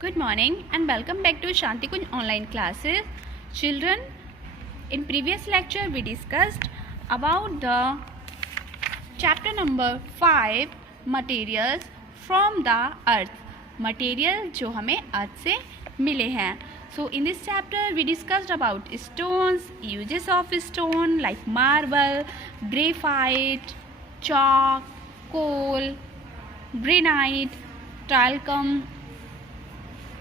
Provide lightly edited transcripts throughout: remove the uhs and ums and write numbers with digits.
Good morning and welcome back to Shanti Kunj online classes. Children, in previous lecture we discussed about the chapter number 5 materials from the earth. Material जो हमें अर्थ से मिले हैं. So in this chapter we discussed about stones, uses of stone like marble, graphite, chalk, coal, granite, talcum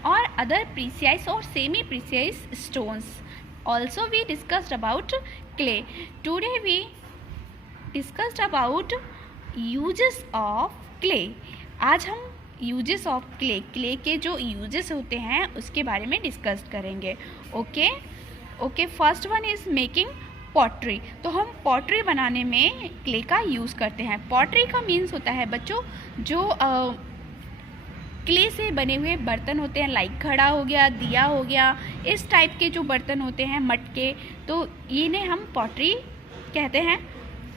or other precious or semi precious stones. Also we discussed about clay. Today we discussed about uses of clay. आज हम uses of clay के जो uses होते हैं उसके बारे में discuss करेंगे. Okay first one is making pottery. तो हम पॉटरी बनाने में क्ले का यूज़ करते हैं. पॉटरी का मीन्स होता है बच्चों जो क्ले से बने हुए बर्तन होते हैं, लाइक घड़ा हो गया, दिया हो गया, इस टाइप के जो बर्तन होते हैं मटके, तो इन्हें हम पॉटरी कहते हैं.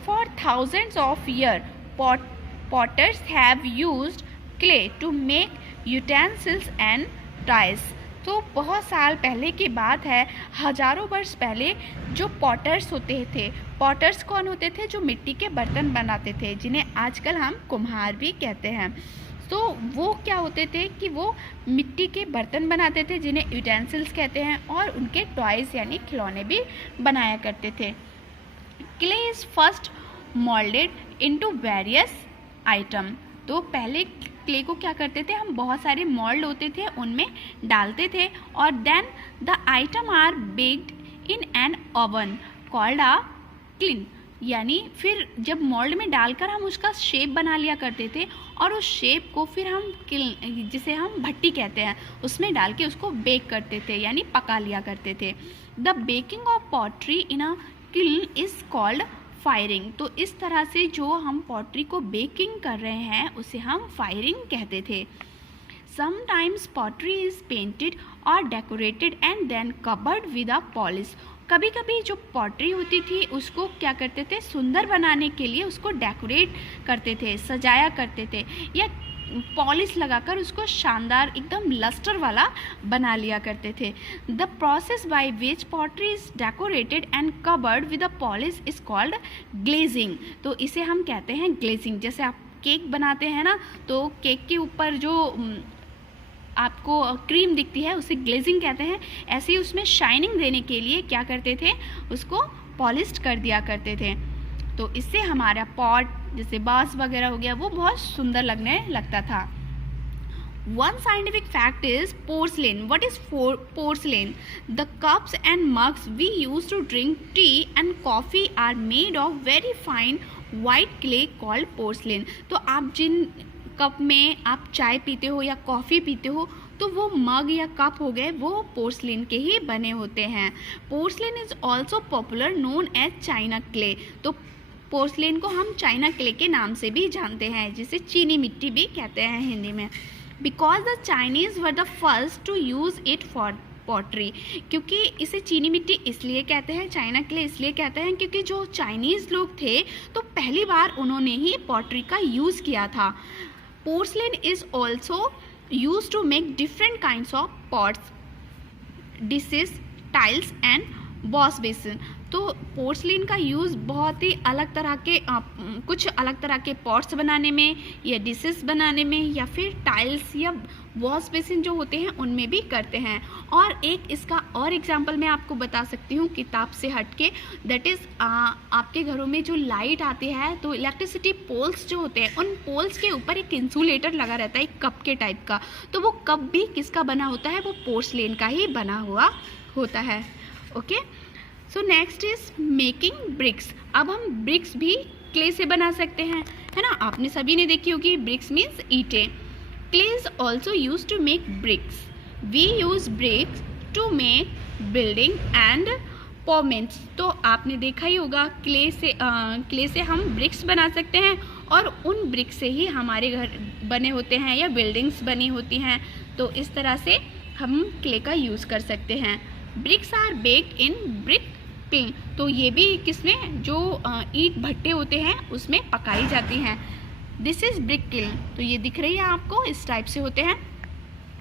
For thousands of year potters have used clay to make utensils and toys. तो बहुत साल पहले की बात है, हजारों वर्ष पहले जो पॉटर्स होते थे, पॉटर्स कौन होते थे? जो मिट्टी के बर्तन बनाते थे, जिन्हें आजकल हम कुम्हार भी कहते हैं. तो वो क्या होते थे कि वो मिट्टी के बर्तन बनाते थे जिन्हें यूटेंसिल्स कहते हैं, और उनके टॉयज़ यानी खिलौने भी बनाया करते थे. Clay is first moulded into various item. तो पहले क्ले को क्या करते थे, हम बहुत सारे मोल्ड होते थे उनमें डालते थे, और then the item are baked in an oven called a kiln. यानी फिर जब मोल्ड में डालकर हम उसका शेप बना लिया करते थे, और उस शेप को फिर हम जिसे हम भट्टी कहते हैं उसमें डाल के उसको बेक करते थे यानी पका लिया करते थे. The baking of pottery in a kiln is called firing. तो इस तरह से जो हम पॉटरी को बेकिंग कर रहे हैं उसे हम फायरिंग कहते थे. समटाइम्स पॉटरी इज़ पेंटेड और decorated and then covered with a polish. कभी कभी जो पॉटरी होती थी उसको क्या करते थे, सुंदर बनाने के लिए उसको डेकोरेट करते थे, सजाया करते थे, या पॉलिश लगाकर उसको शानदार एकदम लस्टर वाला बना लिया करते थे. The process by which pottery is decorated and covered with a polish is called glazing. तो इसे हम कहते हैं ग्लेजिंग. जैसे आप केक बनाते हैं ना, तो केक के ऊपर जो आपको क्रीम दिखती है उसे ग्लेजिंग कहते हैं. ऐसे ही उसमें शाइनिंग देने के लिए क्या करते थे, उसको पॉलिश्ड कर दिया करते थे. तो इससे हमारा पॉट जैसे बास वगैरह हो गया वो बहुत सुंदर लगने लगता था. One scientific fact is porcelain. What is porcelain? The cups and mugs we use to drink tea and coffee are made of very fine white clay called porcelain. तो आप जिन कप में आप चाय पीते हो या कॉफ़ी पीते हो, तो वो मग या कप हो गए वो पोर्सलिन के ही बने होते हैं. Porcelain is also popular known as china clay. तो पोर्सलिन को हम चाइना क्ले के नाम से भी जानते हैं, जिसे चीनी मिट्टी भी कहते हैं हिंदी में. Because the Chinese were the first to use it for pottery. क्योंकि इसे चीनी मिट्टी इसलिए कहते हैं, चाइना क्ले इसलिए कहते हैं क्योंकि जो चाइनीज़ लोग थे तो पहली बार उन्होंने ही पॉटरी का यूज़ किया था. Porcelain is also used to make different kinds of pots, dishes, tiles and wash basin. तो पोर्सलिन का यूज़ बहुत ही अलग तरह के कुछ अलग तरह के पॉट्स बनाने में, या डिशेस बनाने में, या फिर टाइल्स या वॉश बेसिन जो होते हैं उनमें भी करते हैं. और एक इसका और एग्जांपल मैं आपको बता सकती हूँ किताब से हट के. दैट इज़ आपके घरों में जो लाइट आती है तो इलेक्ट्रिसिटी पोल्स जो होते हैं उन पोल्स के ऊपर एक इंसुलेटर लगा रहता है, एक कप के टाइप का. तो वो कप भी किसका बना होता है? वो पोर्सलिन का ही बना हुआ होता है. Okay, so next is making bricks. अब हम ब्रिक्स भी क्ले से बना सकते हैं, है ना. आपने सभी ने देखी होगी, ब्रिक्स मीन्स ईंटें. Clay is also use to make bricks. We use bricks to make building and pavements. तो आपने देखा ही होगा क्ले से हम ब्रिक्स बना सकते हैं, और उन ब्रिक्स से ही हमारे घर बने होते हैं या बिल्डिंग्स बनी होती हैं. तो इस तरह से हम क्ले का यूज़ कर सकते हैं. Bricks are baked in brick kiln. तो ये भी किसमें, जो ईंट भट्टे होते हैं उसमें पकाई जाती हैं. This is brick kiln. तो ये दिख रही है आपको, इस टाइप से होते हैं.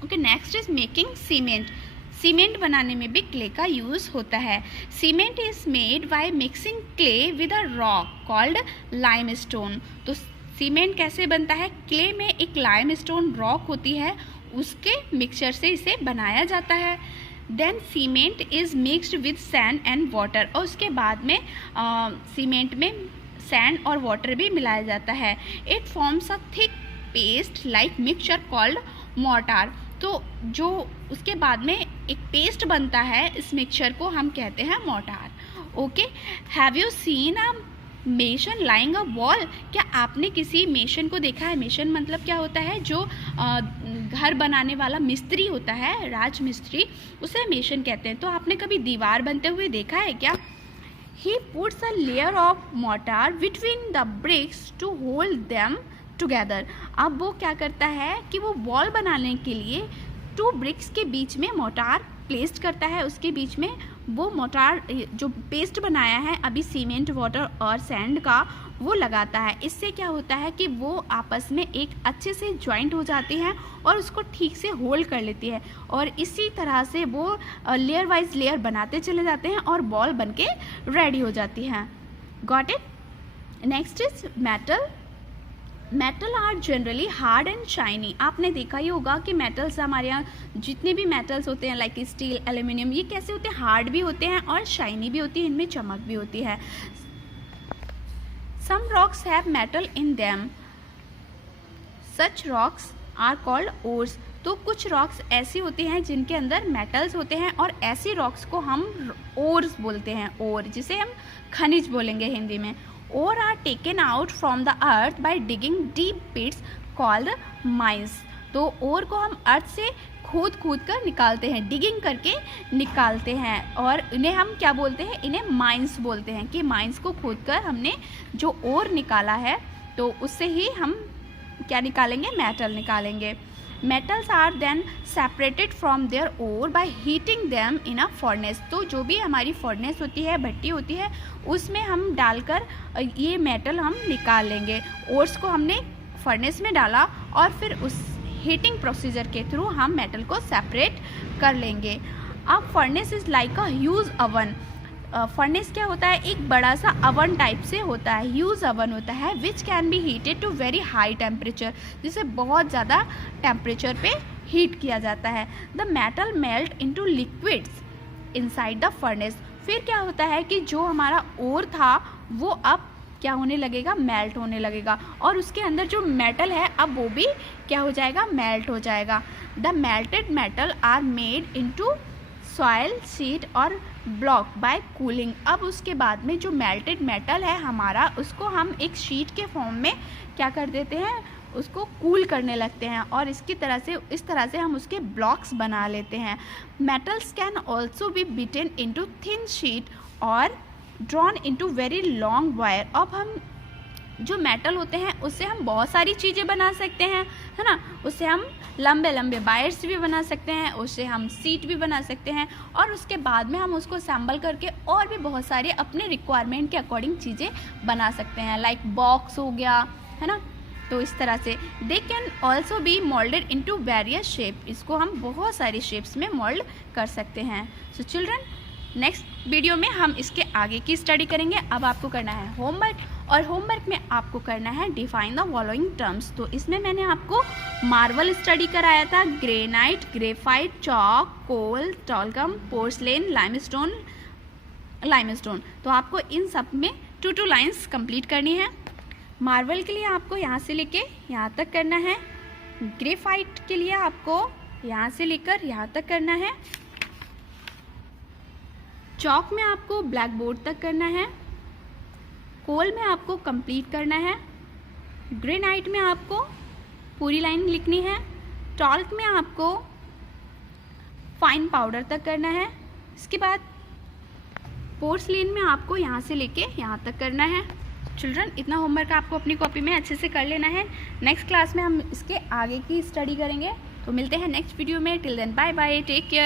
Okay, next is making cement. Cement बनाने में भी क्ले का यूज़ होता है। Cement is made by mixing clay with a rock called limestone. तो सीमेंट कैसे बनता है? क्ले में एक लाइमस्टोन रॉक होती है, उसके मिक्सचर से इसे बनाया जाता है। Then cement is mixed with sand and water, और उसके बाद में सीमेंट में सैंड और वाटर भी मिलाया जाता है। It forms a thick paste like mixture called mortar. तो जो उसके बाद में एक पेस्ट बनता है, इस मिक्सचर को हम कहते हैं mortar. Okay, have you seen a mason lying a wall? क्या आपने किसी मेसन को देखा है? मेसन मतलब क्या होता है? जो घर बनाने वाला मिस्त्री होता है, राज मिस्त्री, उसे मेसन कहते हैं। तो आपने कभी दीवार बनते हुए देखा है क्या? He puts a layer of mortar between the bricks to hold them together। अब वो क्या करता है कि वो वॉल बनाने के लिए 2 ब्रिक्स के बीच में मोटार प्लेस्ड करता है, उसके बीच में वो मोटार जो पेस्ट बनाया है अभी सीमेंट, वाटर और सैंड का, वो लगाता है। इससे क्या होता है कि वो आपस में एक अच्छे से ज्वाइंट हो जाती हैं और उसको ठीक से होल्ड कर लेती है, और इसी तरह से वो लेयर वाइज लेयर बनाते चले जाते हैं और बॉल बनके रेडी हो जाती हैं। Got it? Next is metal. Metal are generally hard and shiny. आपने देखा ही होगा कि मेटल्स, हमारे यहाँ जितने भी मेटल्स होते हैं लाइक स्टील, एल्यूमिनियम, ये कैसे होते हैं? हार्ड भी होते हैं और शाइनी भी होती है, इनमें चमक भी होती है। Some rocks have metal in them. Such rocks are called ores। तो कुछ रॉक्स ऐसी होती हैं जिनके अंदर मेटल्स होते हैं, और ऐसी रॉक्स को हम ओर्स बोलते हैं। ओर, जिसे हम खनिज बोलेंगे हिंदी में। Ore are taken out from the earth by digging deep pits called mines. तो ओर को हम अर्थ से खोद कर निकालते हैं, डिगिंग करके निकालते हैं, और इन्हें हम क्या बोलते हैं? इन्हें माइंस बोलते हैं। कि माइंस को खोद कर हमने जो ओर निकाला है, तो उससे ही हम क्या निकालेंगे? मेटल निकालेंगे। Metals are then separated from their ore by heating them in a furnace. तो जो भी हमारी फर्नेस होती है, भट्टी होती है, उसमें हम डालकर ये मेटल हम निकाल लेंगे। ओर्स को हमने फर्नेस में डाला और फिर उस हीटिंग प्रोसीजर के थ्रू हम मेटल को सेपरेट कर लेंगे। अब furnace is like a huge oven. Furnace क्या होता है? एक बड़ा सा अवन टाइप से होता है, ह्यूज अवन होता है, which can be heated to very high temperature, जिसे बहुत ज़्यादा टेम्परेचर पे हीट किया जाता है। The metal melt into liquids inside the furnace. फिर क्या होता है कि जो हमारा ओर था वो अब क्या होने लगेगा? मेल्ट होने लगेगा, और उसके अंदर जो मेटल है अब वो भी क्या हो जाएगा? मेल्ट हो जाएगा। The melted metal are made into soil sheet और ब्लॉक बाय कूलिंग। अब उसके बाद में जो मेल्टेड मेटल है हमारा, उसको हम एक शीट के फॉर्म में क्या कर देते हैं? उसको कूल करने लगते हैं, और इस तरह से हम उसके ब्लॉक्स बना लेते हैं। Metals can also be beaten into thin sheet और drawn into very long wire. अब हम जो मेटल होते हैं उससे हम बहुत सारी चीज़ें बना सकते हैं, है ना? उससे हम लंबे लंबे वायर्स भी बना सकते हैं, उससे हम सीट भी बना सकते हैं, और उसके बाद में हम उसको असेंबल करके और भी बहुत सारे अपने रिक्वायरमेंट के अकॉर्डिंग चीज़ें बना सकते हैं, लाइक बॉक्स हो गया, है ना? तो इस तरह से they can also be moulded into various shape. इसको हम बहुत सारी शेप्स में मोल्ड कर सकते हैं। सो चिल्ड्रन, नेक्स्ट वीडियो में हम इसके आगे की स्टडी करेंगे। अब आपको करना है होमवर्क, और होमवर्क में आपको करना है डिफाइन द फॉलोइंग टर्म्स। तो इसमें मैंने आपको मार्बल स्टडी कराया था, ग्रेनाइट, ग्रेफाइट, चॉक, कोल, टॉलकम, पोर्सलेन, लाइमस्टोन। तो आपको इन सब में 2 लाइन्स कंप्लीट करनी है। मार्बल के लिए आपको यहाँ से लेके यहाँ तक करना है, ग्रेफाइट के लिए आपको यहाँ से लेकर यहाँ तक करना है, चॉक में आपको ब्लैक बोर्ड तक करना है, कोल में आपको कंप्लीट करना है, ग्रेनाइट में आपको पूरी लाइन लिखनी है, टॉल्क में आपको फाइन पाउडर तक करना है, इसके बाद पोर्सलेन में आपको यहाँ से लेके यहाँ तक करना है। चिल्ड्रन, इतना होमवर्क आपको अपनी कॉपी में अच्छे से कर लेना है। नेक्स्ट क्लास में हम इसके आगे की स्टडी करेंगे। तो मिलते हैं नेक्स्ट वीडियो में। Till then bye bye, take care.